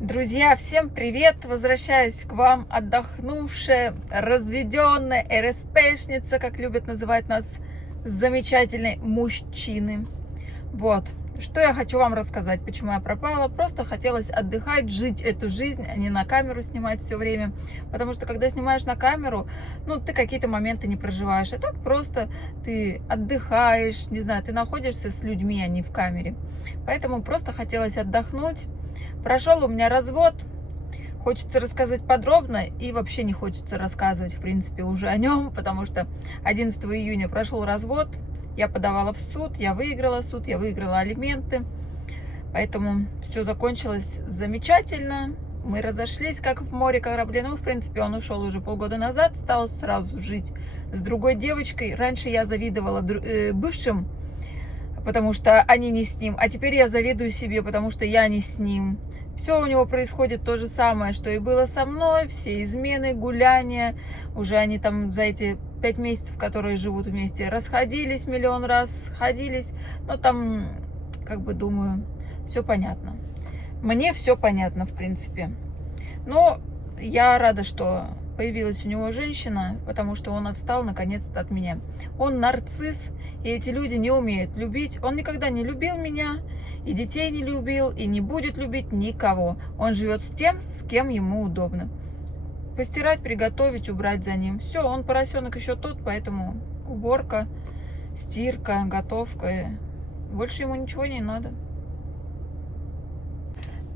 Друзья, всем привет! Возвращаюсь к вам, отдохнувшая, разведенная, РСПшница, как любят называть нас замечательные мужчины. Вот, что я хочу вам рассказать, почему я пропала. Просто хотелось отдыхать, жить эту жизнь, а не на камеру снимать все время. Потому что, когда снимаешь на камеру, ты какие-то моменты не проживаешь. А так просто ты отдыхаешь, не знаю, ты находишься с людьми, а не в камере. Поэтому просто хотелось отдохнуть. Прошел у меня развод. Хочется рассказать подробно, и вообще не хочется рассказывать, в принципе, уже о нем, потому что 11 июня прошел развод. Я подавала в суд, я выиграла суд, я выиграла алименты. Поэтому все закончилось замечательно. Мы разошлись, как в море корабли. В принципе, он ушел уже полгода назад, стал сразу жить с другой девочкой. Раньше я завидовала бывшим, потому что они не с ним. А теперь я завидую себе, потому что я не с ним. Все у него происходит то же самое, что и было со мной. Все измены, гуляния. Уже они там за эти 5 месяцев, которые живут вместе, расходились миллион раз, сходились. Но там, думаю, все понятно. Мне все понятно, в принципе. Но я рада, что появилась у него женщина, потому что он отстал наконец-то от меня. Он нарцисс, и эти люди не умеют любить. Он никогда не любил меня, и детей не любил, и не будет любить никого. Он живет с тем, с кем ему удобно. Постирать, приготовить, убрать за ним. Все, он поросенок еще тот, поэтому уборка, стирка, готовка. Больше ему ничего не надо.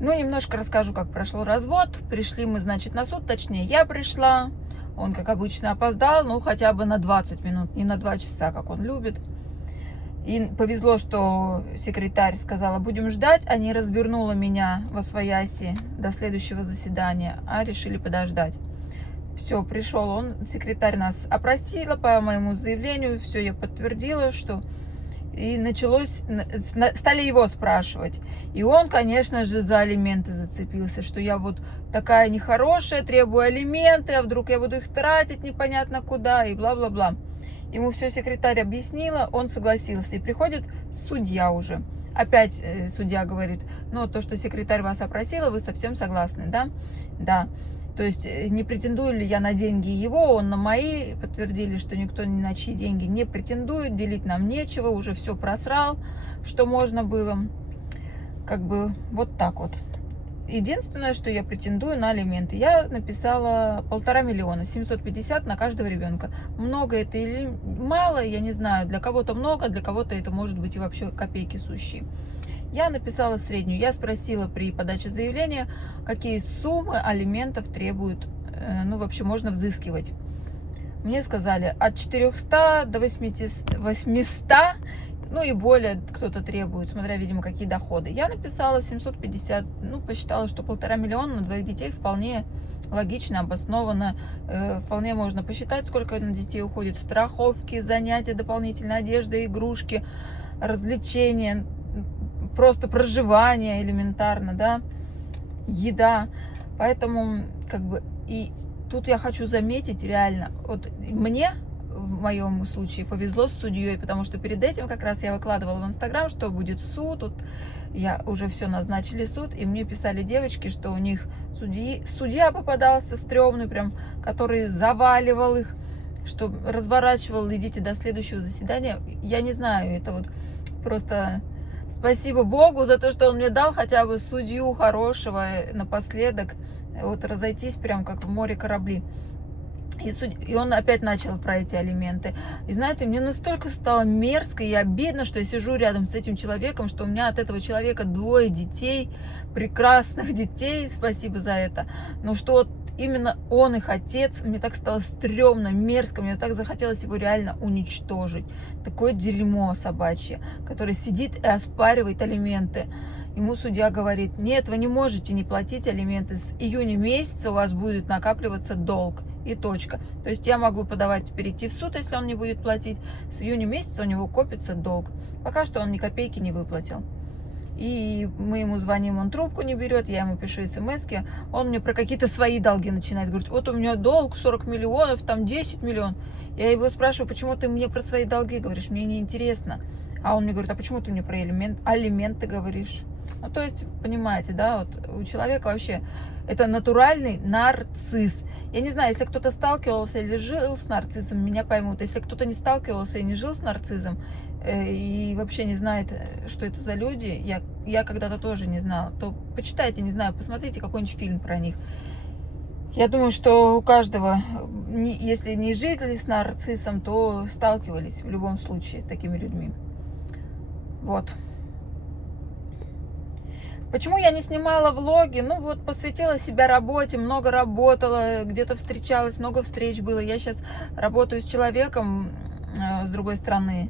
Немножко расскажу, как прошел развод. Пришли мы, на суд, точнее, я пришла. Он, как обычно, опоздал, хотя бы на 20 минут, не на 2 часа, как он любит. И повезло, что секретарь сказала, будем ждать, а не развернула меня восвояси до следующего заседания, а решили подождать. Все, пришел он, секретарь нас опросила по моему заявлению, все, я подтвердила, что... И стали его спрашивать. И он, конечно же, за алименты зацепился, что я вот такая нехорошая, требую алименты, а вдруг я буду их тратить непонятно куда, и бла-бла-бла. Ему все секретарь объяснила, он согласился. И приходит судья уже. Опять судья говорит, то, что секретарь вас опросила, вы совсем согласны, да? Да. То есть не претендую ли я на деньги его, он на мои. Подтвердили, что никто ни на чьи деньги не претендует, делить нам нечего, уже все просрал, что можно было. Вот так вот. Единственное, что я претендую на алименты. Я написала 1,5 миллиона, 750 на каждого ребенка. Много это или мало, я не знаю. Для кого-то много, для кого-то это может быть и вообще копейки сущие. Я написала среднюю. Я спросила при подаче заявления, какие суммы алиментов требуют, вообще можно взыскивать. Мне сказали от 400 до 800, и более кто-то требует, смотря, видимо, какие доходы. Я написала 750, посчитала, что 1,5 миллиона на 2 детей вполне логично, обоснованно. Вполне можно посчитать, сколько на детей уходит страховки, занятия, дополнительная одежда, игрушки, развлечения, просто проживание элементарно, да, еда. Поэтому, и тут я хочу заметить реально, вот мне в моем случае повезло с судьей, потому что перед этим как раз я выкладывала в Инстаграм, что будет суд, вот я уже все назначили суд, и мне писали девочки, что у них судья попадался стрёмный прям, который заваливал их, что разворачивал, идите до следующего заседания. Я не знаю, это вот просто... Спасибо Богу за то, что он мне дал хотя бы судью хорошего напоследок, вот разойтись прям как в море корабли. И он опять начал про эти алименты. И знаете, мне настолько стало мерзко и обидно, что я сижу рядом с этим человеком, что у меня от этого человека 2 детей, прекрасных детей, спасибо за это. Но что вот именно он их отец, мне так стало стрёмно, мерзко, мне так захотелось его реально уничтожить. Такое дерьмо собачье, которое сидит и оспаривает алименты. Ему судья говорит, нет, вы не можете не платить алименты, с июня месяца у вас будет накапливаться долг. И точка. То есть я могу перейти в суд, если он не будет платить. С июня месяца у него копится долг. Пока что он ни копейки не выплатил. И мы ему звоним, он трубку не берет, я ему пишу смс-ки, он мне про какие-то свои долги начинает говорить. Вот у меня долг 40 миллионов, там 10 миллионов. Я его спрашиваю, почему ты мне про свои долги говоришь, мне не интересно. А он мне говорит, а почему ты мне про алименты говоришь? Ну, то есть, понимаете, да, вот у человека вообще это натуральный нарцисс. Я не знаю, если кто-то сталкивался или жил с нарциссом, меня поймут. Если кто-то не сталкивался и не жил с нарциссом, и вообще не знает, что это за люди, я когда-то тоже не знала, то почитайте, не знаю, посмотрите какой-нибудь фильм про них. Я думаю, что у каждого, если не жили с нарциссом, то сталкивались в любом случае с такими людьми. Вот. Почему я не снимала влоги? Ну вот, посвятила себя работе, много работала, где-то встречалась, много встреч было. Я сейчас работаю с человеком с другой страны.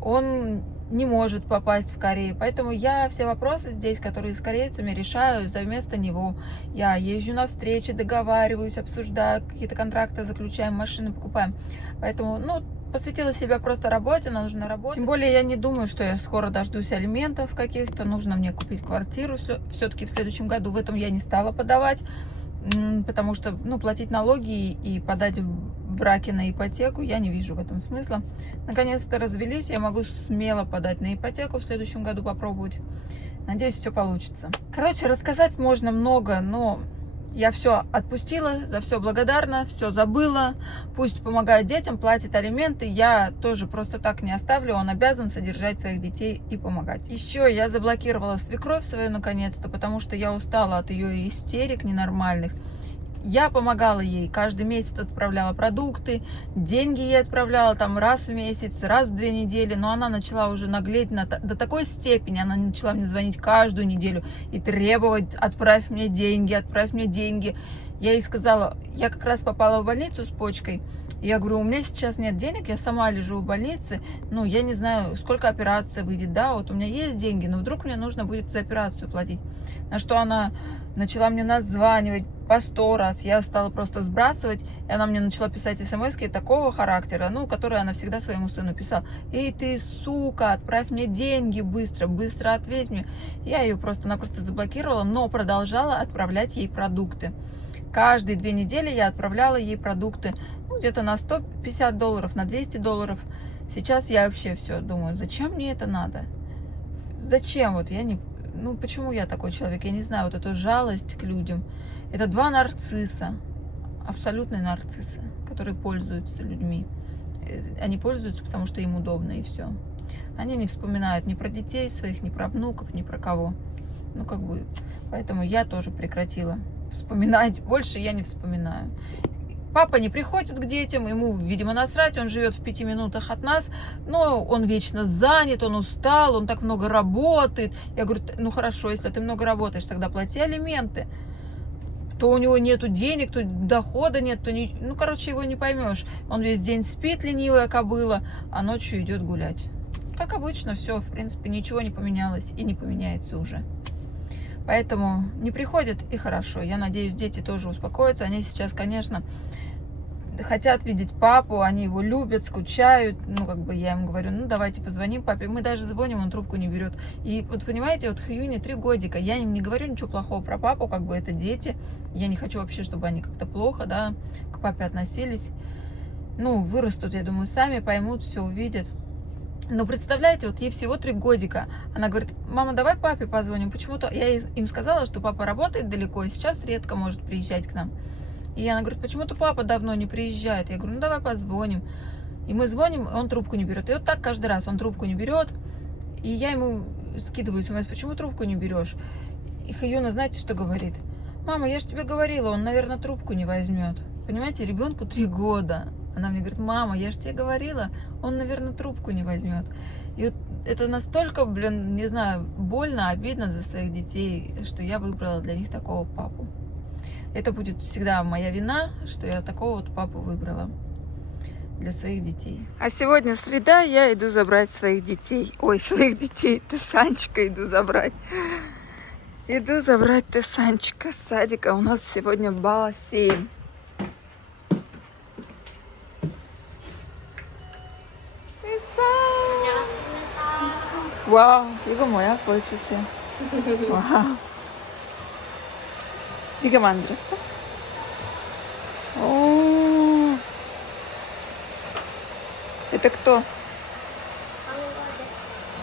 Он не может попасть в Корею, поэтому я все вопросы здесь, которые с корейцами, решаю вместо него. Я езжу на встречи, договариваюсь, обсуждаю, какие-то контракты заключаем, машины покупаем. Поэтому, ну, посвятила себя просто работе, нам нужно работать. Тем более я не думаю, что я скоро дождусь алиментов каких-то. Нужно мне купить квартиру все-таки в следующем году. В этом я не стала подавать, потому что, ну, платить налоги и подать в браке на ипотеку, я не вижу в этом смысла. Наконец-то развелись, я могу смело подать на ипотеку в следующем году, попробовать. Надеюсь, все получится. Короче, рассказать можно много, но я все отпустила, за все благодарна, все забыла. Пусть помогает детям, платит алименты. Я тоже просто так не оставлю. Он обязан содержать своих детей и помогать. Еще я заблокировала свекровь свою наконец-то, потому что я устала от ее истерик ненормальных. Я помогала ей, каждый месяц отправляла продукты, деньги ей отправляла там раз в месяц, раз в 2 недели, но она начала уже наглеть до такой степени, она начала мне звонить каждую неделю и требовать: отправь мне деньги, отправь мне деньги. Я ей сказала, я как раз попала в больницу с почкой, я говорю, у меня сейчас нет денег, я сама лежу в больнице, ну, я не знаю, сколько операция выйдет, да, вот у меня есть деньги, но вдруг мне нужно будет за операцию платить. На что она начала мне названивать по 100 раз, я стала просто сбрасывать, и она мне начала писать смс-ки такого характера, ну, которые она всегда своему сыну писала. Эй, ты, сука, отправь мне деньги быстро, быстро ответь мне. Я ее просто-напросто заблокировала, но продолжала отправлять ей продукты. Каждые 2 недели я отправляла ей продукты, ну, где-то на $150, на $200. Сейчас я вообще все думаю, зачем мне это надо? Зачем? Вот я не... Ну, почему я такой человек? Я не знаю, вот эту жалость к людям. Это 2 нарцисса, абсолютные нарциссы, которые пользуются людьми. Они пользуются, потому что им удобно, и все. Они не вспоминают ни про детей своих, ни про внуков, ни про кого. Ну, как бы, поэтому я тоже прекратила вспоминать. Больше я не вспоминаю. Папа не приходит к детям, ему, видимо, насрать, он живет в 5 минутах от нас, но он вечно занят, он устал, он так много работает. Я говорю, ну хорошо, если ты много работаешь, тогда плати алименты. То у него нету денег, то дохода нет, то не... Ну, короче, его не поймешь. Он весь день спит, ленивая кобыла, а ночью идет гулять. Как обычно, все, в принципе, ничего не поменялось и не поменяется уже. Поэтому не приходят, и хорошо. Я надеюсь, дети тоже успокоятся. Они сейчас, конечно, хотят видеть папу, они его любят, скучают. Ну, как бы я им говорю, ну, давайте позвоним папе. Мы даже звоним, он трубку не берет. И вот, понимаете, вот Хьюне 3 годика. Я им не говорю ничего плохого про папу, как бы это дети. Я не хочу вообще, чтобы они как-то плохо, да, к папе относились. Ну, вырастут, я думаю, сами поймут, все увидят. Но представляете, вот ей всего 3 годика. Она говорит, мама, давай папе позвоним. Почему-то я им сказала, что папа работает далеко, и сейчас редко может приезжать к нам. И она говорит, почему-то папа давно не приезжает. Я говорю, ну давай позвоним. И мы звоним, он трубку не берет. И вот так каждый раз он трубку не берет. И я ему скидываю смс, почему трубку не берешь? И Хаюна, знаете, что говорит? Мама, я же тебе говорила, он, наверное, трубку не возьмет. Понимаете, ребенку 3 года. Она мне говорит, мама, я же тебе говорила, он, наверное, трубку не возьмет. И вот это настолько, блин, не знаю, больно, обидно за своих детей, что я выбрала для них такого папу. Это будет всегда моя вина, что я такого вот папу выбрала для своих детей. А сегодня среда, я иду забрать своих детей. Ой, своих детей, Тесанчика иду забрать. Иду забрать Тесанчика с садика. У нас сегодня бассейн. 와우, 이거 뭐야? 볼주세요. 와우. 네가 만들었어? 오. Это кто?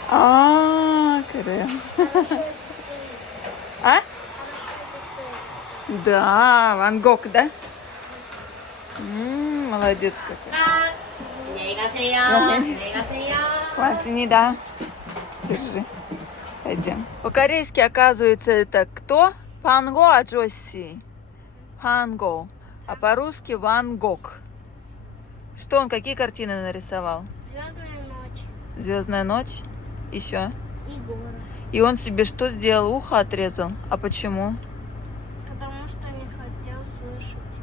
아, 그래요. А? Да, Ван Гог, да? Молодец какой. Классненько. Держи. Пойдем. По-корейски, оказывается, это кто? Панго Аджоси. Панго. А по-русски Ван Гог. Что он, какие картины нарисовал? Звездная ночь. Звездная ночь. Еще. И горы. И он себе что сделал? Ухо отрезал. А почему? Потому что не хотел слышать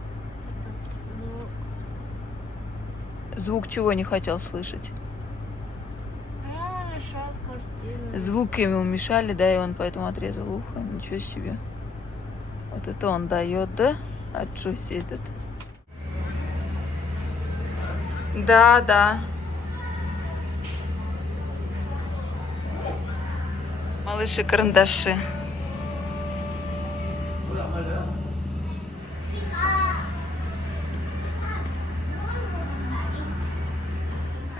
этот звук. Звук чего не хотел слышать? Ну, мешал с картиной. Звуки ему мешали, да, и он поэтому отрезал ухо. Ничего себе. Вот это он дает, да? Отчусь этот. Да, да. Малыши-карандаши.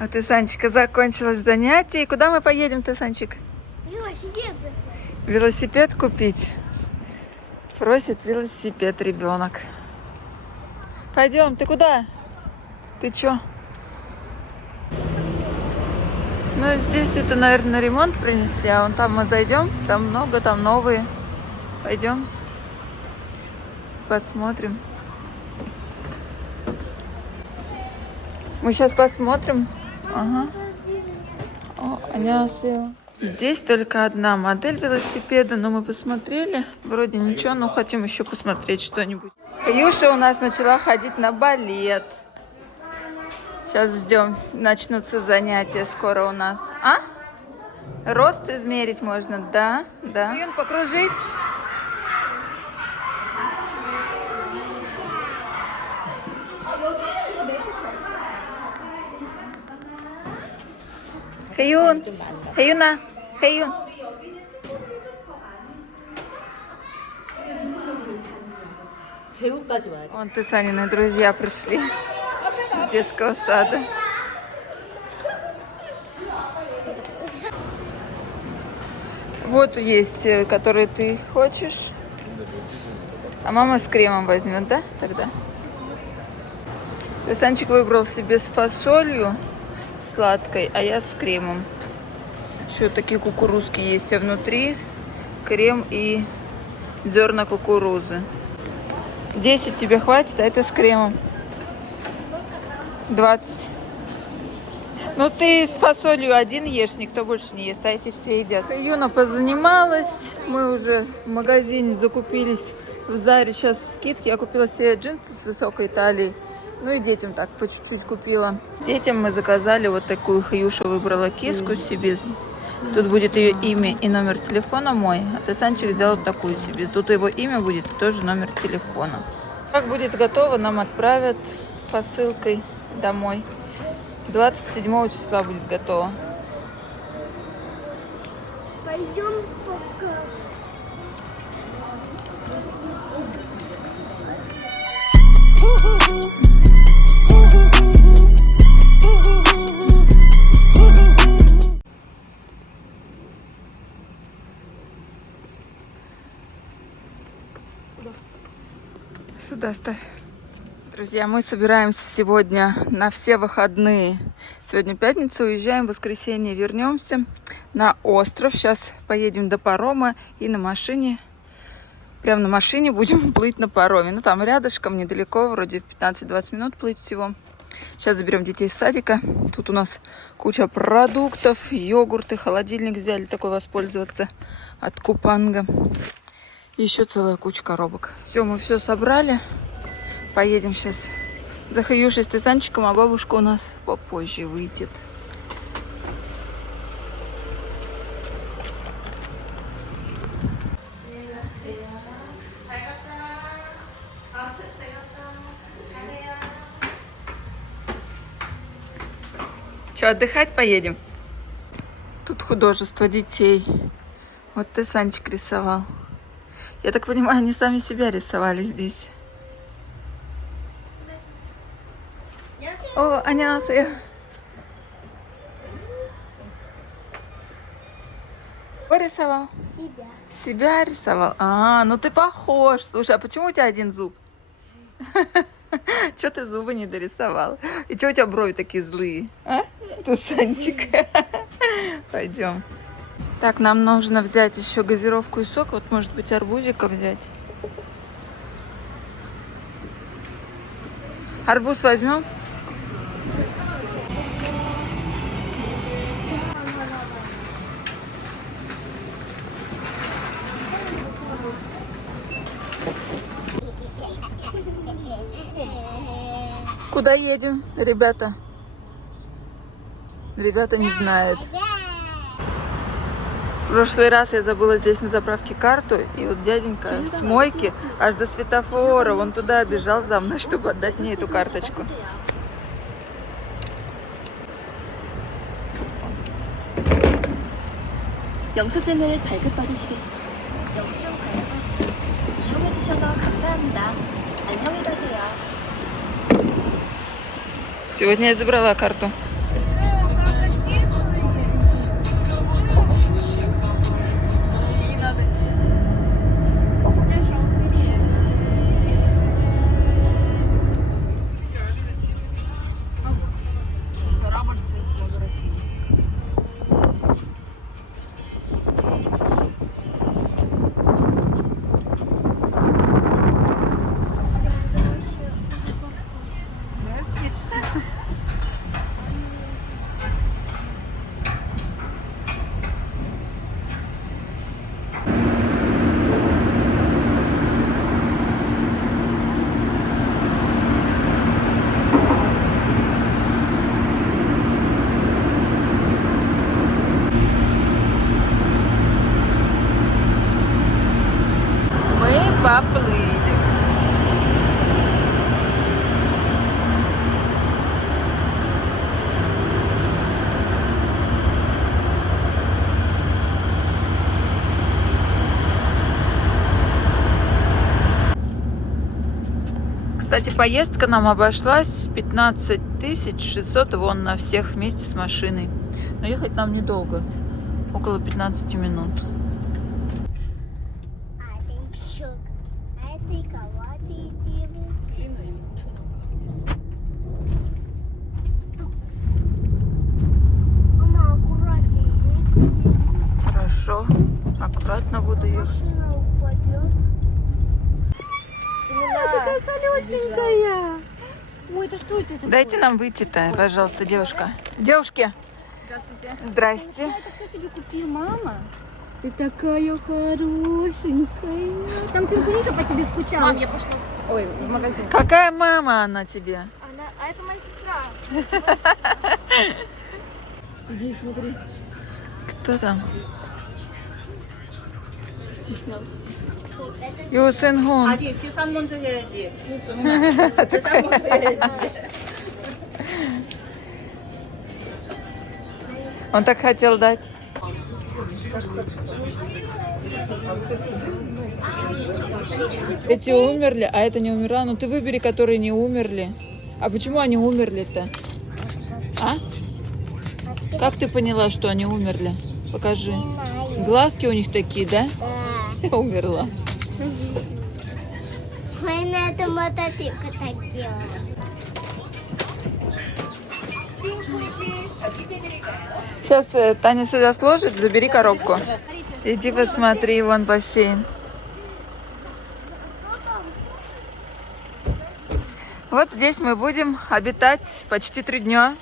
Вот и Санечка закончилось занятие. И куда мы поедем-то, Санчик? Велосипед. Велосипед купить. Просит велосипед ребенок. Пойдем, ты куда? Ты чё? Ну, здесь это, наверное, на ремонт принесли, а вон там мы зайдем, там много, там новые. Пойдем, посмотрим. Мы сейчас посмотрим. Ага. О, 안녕하세요. Здесь только одна модель велосипеда, но мы посмотрели. Вроде ничего, но хотим еще посмотреть что-нибудь. Юша у нас начала ходить на балет. Сейчас ждем, начнутся занятия скоро у нас. А? Рост измерить можно? Да, да. Юн, покружись. Хэйюн, Хэйюна, Хэйюн. 제우까지 와야 돼. Вон ты, Санины друзья пришли с детского сада. Вот есть, которые ты хочешь. А мама с кремом возьмет, да? Тогда. Ты, Санчик, выбрал себе с фасолью сладкой, а я с кремом. Еще такие кукурузки есть, а внутри крем и зерна кукурузы. 10 тебе хватит, а это с кремом. 20. Ну ты с фасолью один ешь, никто больше не ест, а эти все едят. Юна позанималась, мы уже в магазине закупились в Заре, сейчас скидки. Я купила себе джинсы с высокой талией, ну и детям так по чуть-чуть купила. Детям мы заказали вот такую, Хаюша выбрала киску себе. Тут будет ее имя и номер телефона мой, а ты, Санчик, взял вот такую себе. Тут его имя будет и тоже номер телефона. Как будет готово, нам отправят посылкой домой. 27 числа будет готово. Пойдем пока. Сюда ставь. Друзья, мы собираемся сегодня на все выходные. Сегодня пятница, уезжаем, в воскресенье вернемся на остров. Сейчас поедем до парома и на машине, прям на машине будем плыть на пароме. Ну там рядышком, недалеко, вроде 15-20 минут плыть всего. Сейчас заберем детей из садика. Тут у нас куча продуктов, йогурты, холодильник взяли такой воспользоваться от Купанга. И еще целая куча коробок. Все, мы все собрали. Поедем сейчас за Хаюшей с Тесанчиком, а бабушка у нас попозже выйдет. Че, отдыхать поедем? Тут художество детей. Вот Тесанчик рисовал. Я так понимаю, они сами себя рисовали здесь. О, 안녕하세요. Рисовал? Себя. Себя рисовал? А, ну ты похож. Слушай, а почему у тебя один зуб? Че ты зубы не дорисовал? И че у тебя брови такие злые? А? Тусанчик. Пойдем. Так, нам нужно взять еще газировку и сок. Вот, может быть, арбузика взять. Арбуз возьмем? Куда едем, ребята? Ребята не знают. В прошлый раз я забыла здесь на заправке карту, и вот дяденька с мойки аж до светофора, он туда бежал за мной, чтобы отдать мне эту карточку. 영수증을 발급받으시겠습니다. 영수증 발급 이용해 주셔서 감사합니다. 안녕히 가세요. Сегодня я забрала карту. Мы поплыли. Кстати, поездка нам обошлась 15 600 вон на всех вместе с машиной. Но ехать нам недолго, около 15 минут. Мама, аккуратнее. Хорошо, аккуратно буду ехать. Машина упадет. какая колесенькая. Ой, это что это? Дайте нам выйти-то, пожалуйста, девушка. Девушки, Здравствуйте. здрасте. Это кто тебе купил, мама? Ты такая хорошенькая. Там Тинкуриша по тебе скучала. Мам, я пошла в магазин. Какая мама она тебе? А это моя сестра. Иди смотри. Кто там? Стеснялся. Юсенгун. 아니 계산 먼저 해야지. 계산 먼저 해야지. Он так хотел дать. Эти умерли, а это не умерла. Ну ты выбери, которые не умерли. А почему они умерли-то? А? Как ты поняла, что они умерли? Покажи. Глазки у них такие, да? Да. Умерла. Мы на этом мотоцикле так делаем. Сейчас Таня сюда сложит, забери коробку. Иди посмотри, вон бассейн. Вот здесь мы будем обитать почти 3 дня.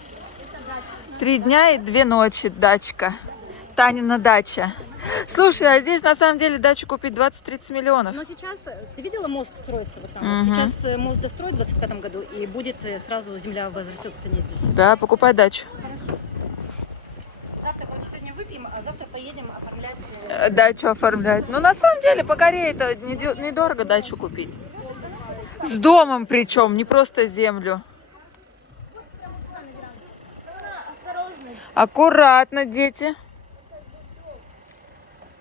3 дня и 2 ночи дачка. Танина дача. Слушай, а здесь на самом деле дачу купить 20-30 миллионов. Но сейчас, ты видела, мост строится вот там? Мгм. Сейчас мост достроят в 2025 году, и будет сразу земля возрастет в цене здесь. Да, покупай дачу. Завтра, короче, сегодня выпьем, а завтра поедем оформлять. Дачу оформлять. Ну, на самом деле, по Корее это недорого дачу купить. С домом причем, не просто землю. Аккуратно, дети.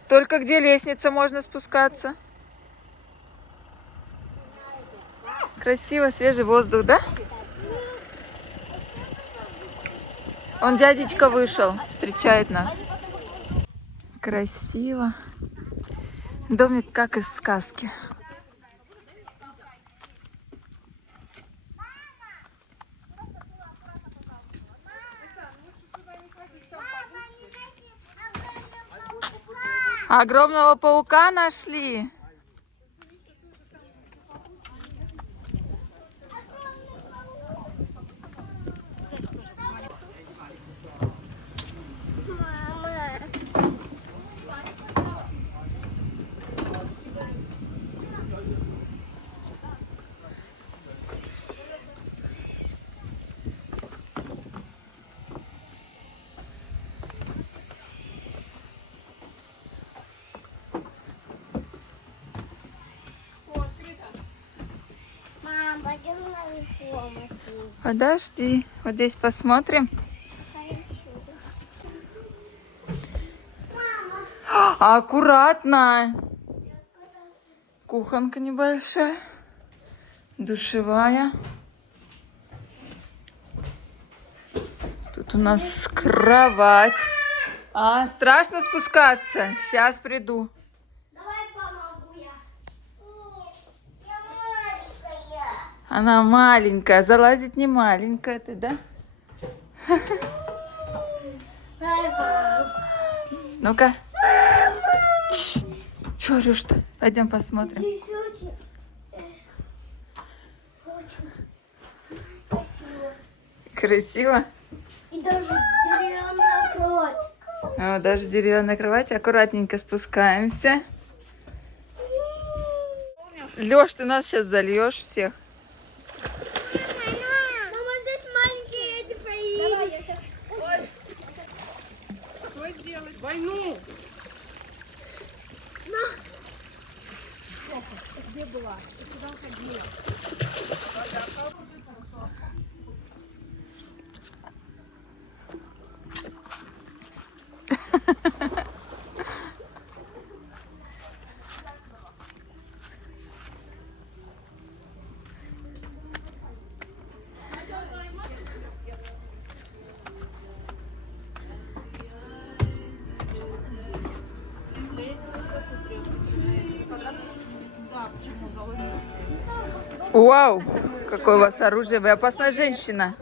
Только где лестница можно спускаться? Красиво, свежий воздух, да? Он дядечка вышел, встречает нас. Красиво. Домик как из сказки. Огромного паука нашли. Мам, пойдем на реформу. Подожди, вот здесь посмотрим. Аккуратно. Кухонка небольшая. Душевая. Тут у нас кровать. А, страшно спускаться? Сейчас приду. Давай помогу я. Нет, я маленькая. Она маленькая. Залазить не маленькая ты, да? Давай помогу. Ну-ка. Чего орешь-то? Пойдем посмотрим. Здесь очень красиво. Красиво. И даже деревянная кровать. О, даже деревянная кровать. Аккуратненько спускаемся. Лёш, ты нас сейчас зальешь всех. Мама, здесь маленькие эти проявились. Давай, я сейчас... Что делать? Войну! Вау! Какое у вас оружие. Вы опасная женщина.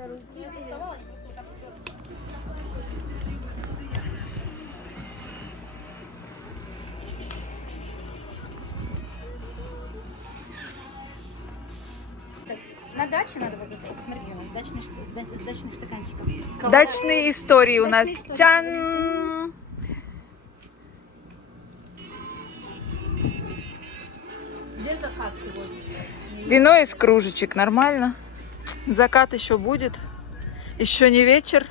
На даче надо вот это, смотри, дачный стаканчик. Дачные истории у нас. Дачные истории. Чан! Где закат сегодня? Вино из кружечек. Нормально. Закат еще будет. Еще не вечер.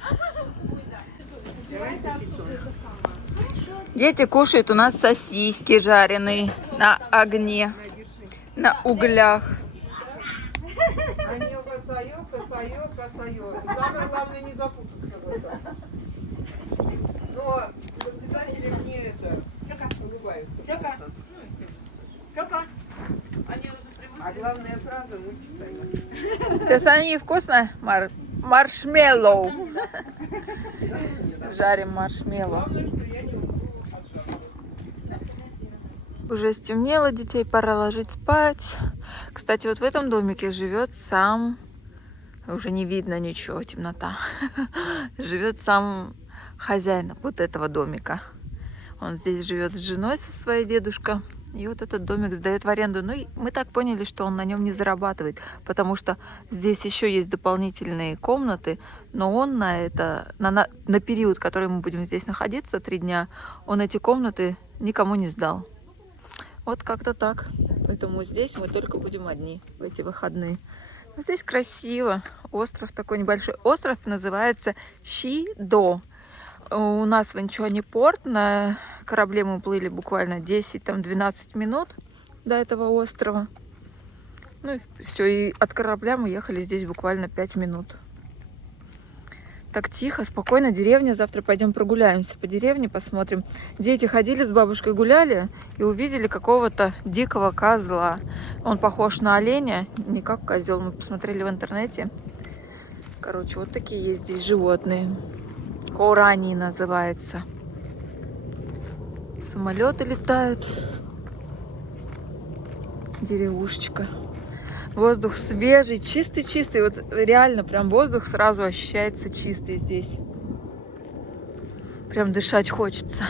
Дети кушают у нас сосиски жареные на огне, на углях. Они косаёк. Самое главное не запутаться в этом. Но воспитатели мне это улыбаются. А главная фраза мы читаем. Сейчас они вкусно? Маршмеллоу. Жарим маршмеллоу. Уже стемнело, детей пора ложить спать. Кстати, вот в этом домике живет сам... Уже не видно ничего, темнота. Живет сам хозяин вот этого домика. Он здесь живет с женой, со своей дедушкой. И вот этот домик сдает в аренду. Ну, и мы так поняли, что он на нем не зарабатывает, потому что здесь еще есть дополнительные комнаты, но он на период, который мы будем здесь находиться, 3 дня, он эти комнаты никому не сдал. Вот как-то так. Поэтому здесь мы только будем одни в эти выходные. Но здесь красиво. Остров такой небольшой. Остров называется Шидо. У нас в Инчуане порт. На корабле мы плыли буквально 10-12 минут до этого острова. Ну и все. И от корабля мы ехали здесь буквально 5 минут. Так тихо, спокойно. Деревня. Завтра пойдем прогуляемся по деревне, посмотрим. Дети ходили с бабушкой, гуляли и увидели какого-то дикого козла. Он похож на оленя, не как козел. Мы посмотрели в интернете. Короче, вот такие есть здесь животные. Коурани называется. Самолеты летают. Деревушечка. Воздух свежий, чистый-чистый. Вот реально прям воздух сразу ощущается чистый здесь. Прям дышать хочется.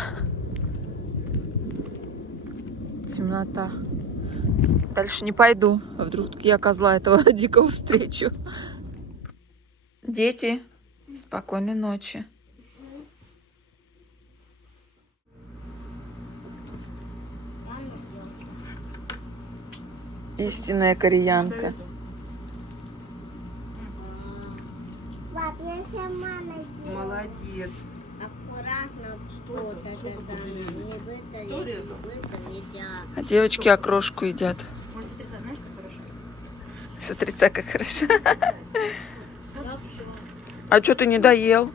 Темнота. Дальше не пойду. А вдруг я козла этого дикого встречу. Дети, спокойной ночи. Истинная кореянка. Пап, я сама надела. Молодец. Аккуратно что-то тогда не вытащить. А девочки окрошку едят. Смотрите, как хорошо. А что ты не доел?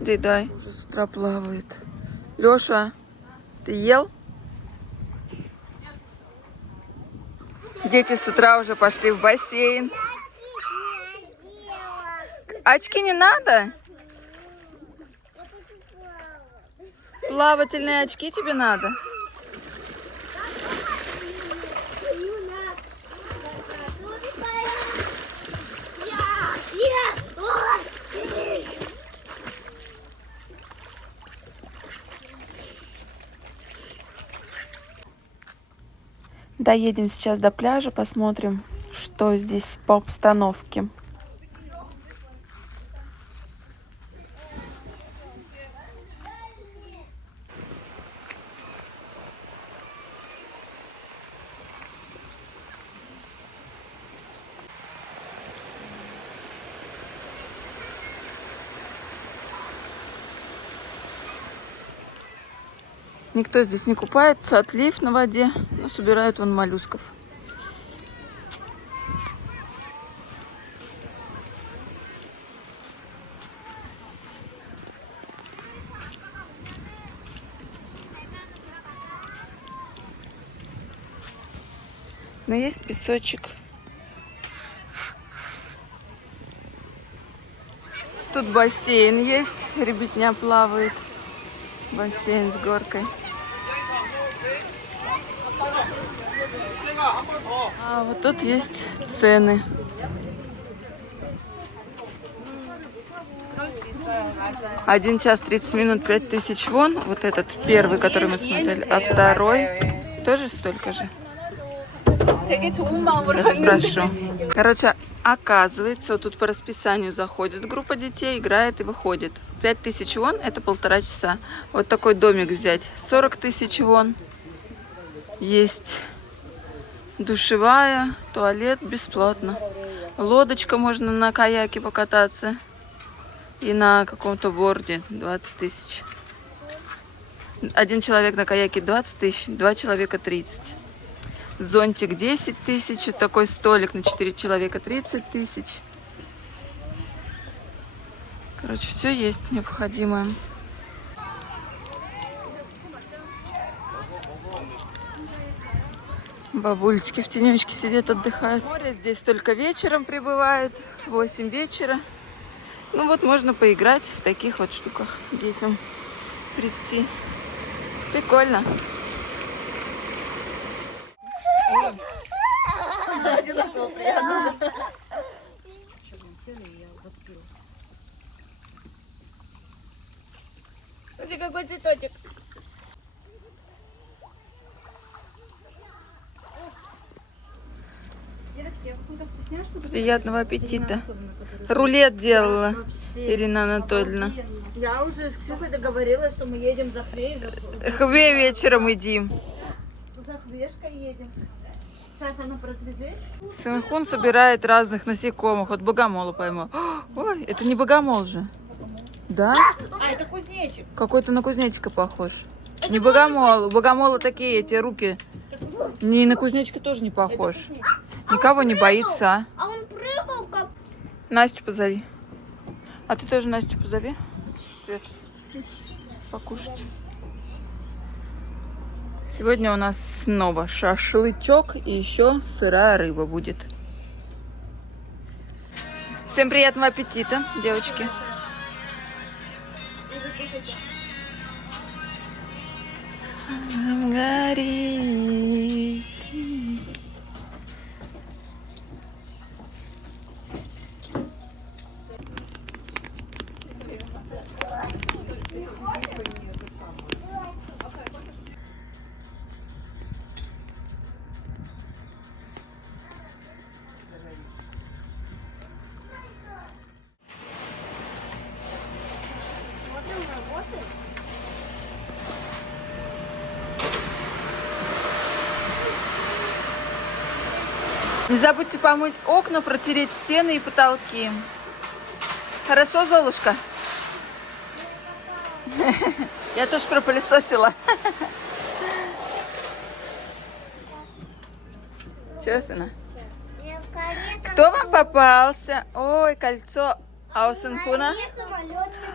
Дай. Уже с утра плавает. Леша, ты ел? Дети с утра уже пошли в бассейн. Очки не надо? Плавательные очки тебе надо? Доедем сейчас до пляжа, посмотрим, что здесь по обстановке. Никто здесь не купается, отлив на воде, но собирают вон моллюсков. Но есть песочек. Тут бассейн есть, ребятня плавает. Бассейн с горкой. А вот тут есть цены. Один час 30 минут 5000 вон. Вот этот первый, который мы смотрели. А второй тоже столько же. Сейчас спрошу. Короче, оказывается, вот тут по расписанию заходит группа детей, играет и выходит. 5000 вон, это 1,5 часа. Вот такой домик взять. 40 000 вон. Есть душевая, туалет бесплатно. Лодочка, можно на каяке покататься. И на каком-то борде 20 000. Один человек на каяке 20 000, 2 человека 30. Зонтик 10 000, вот такой столик на 4 человека 30 000. Короче, все есть необходимое. Бабулечки в тенечке сидят, отдыхают. Море здесь только вечером прибывает, 8 вечера. Ну вот можно поиграть в таких вот штуках детям, прийти. Прикольно. Смотри, какой цветочек. Приятного аппетита. Рулет делала Ирина Анатольевна. Я уже с Ксюхой договорилась, что мы едем за Фрейзер. Хве вечером едим. За Хвешкой едем. Сейчас она просвежит. Сынхун собирает разных насекомых. Вот богомола пойму. Ой, это не богомол же. Да? А, это кузнечик. Какой-то на кузнечика похож. Не богомол. У богомола такие эти руки. Не на кузнечика тоже не похож. Никого не боится, а? А он прыгал как... Настю позови. А ты тоже Настю позови. Свет. Покушать. Сегодня у нас снова шашлычок и еще сырая рыба будет. Всем приятного аппетита, девочки. горит. Не забудьте помыть окна, протереть стены и потолки. Хорошо, Золушка? Я тоже пропылесосила. Чего, сына? Кто вам попался? Ой, кольцо. А у Сынхуна?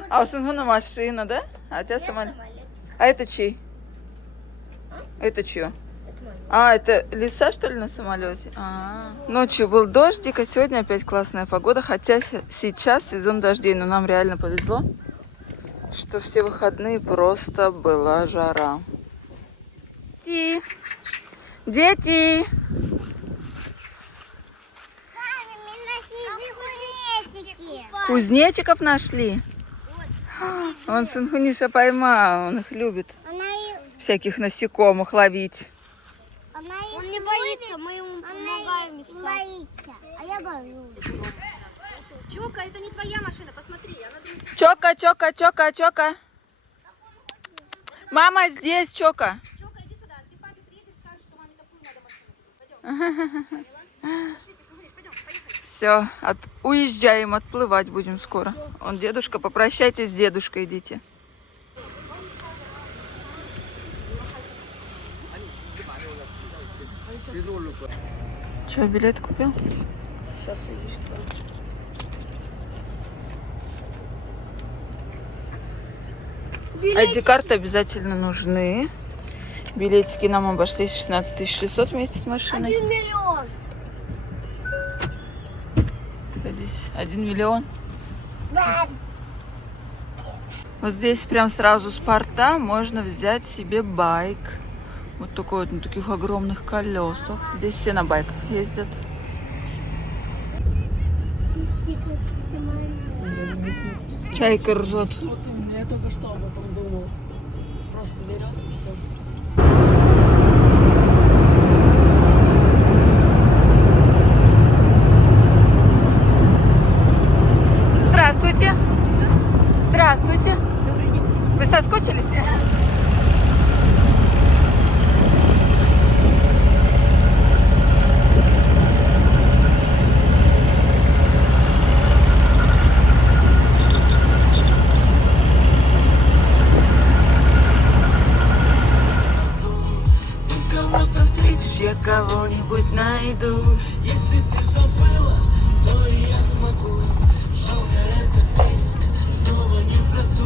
А у Сынхуна машина, да? А у тебя самолет. А это чей? Это чье? А, это лиса, что ли, на самолете? Ночью был дождик, а сегодня опять классная погода. Хотя сейчас сезон дождей, но нам реально повезло, что все выходные просто была жара. Дети! Кузнечиков нашли? Он Сынхуниша поймал, он их любит. Всяких насекомых ловить. Он не боится, мы ему помогаем. Он боится, а я боюсь. Чока, это не твоя машина, посмотри. Чока, Чока, Чока, Чока. Мама здесь, Чока. Чока, иди сюда. Ты папе приедешь, скажешь, что маме такую надо машину. Все, уезжаем, отплывать будем скоро. Он дедушка, попрощайтесь с дедушкой, идите. Че, билет купил? Сейчас видишь, ID-карты обязательно нужны. Билетики нам обошлись 16 600 вместе с машиной. 1 миллион. Садись. 1 миллион. Да. Вот здесь прям сразу с порта можно взять себе байк. Вот такой вот на таких огромных колесах. Здесь все на байках ездят. Чайка ржет. Вот именно, я только что об этом думал. Просто берет и все. Здравствуйте. Здравствуйте. Добрый день. Вы соскучились? Я кого-нибудь найду. Если ты забыла, то и я смогу. Жалко, эта песня снова не про ту.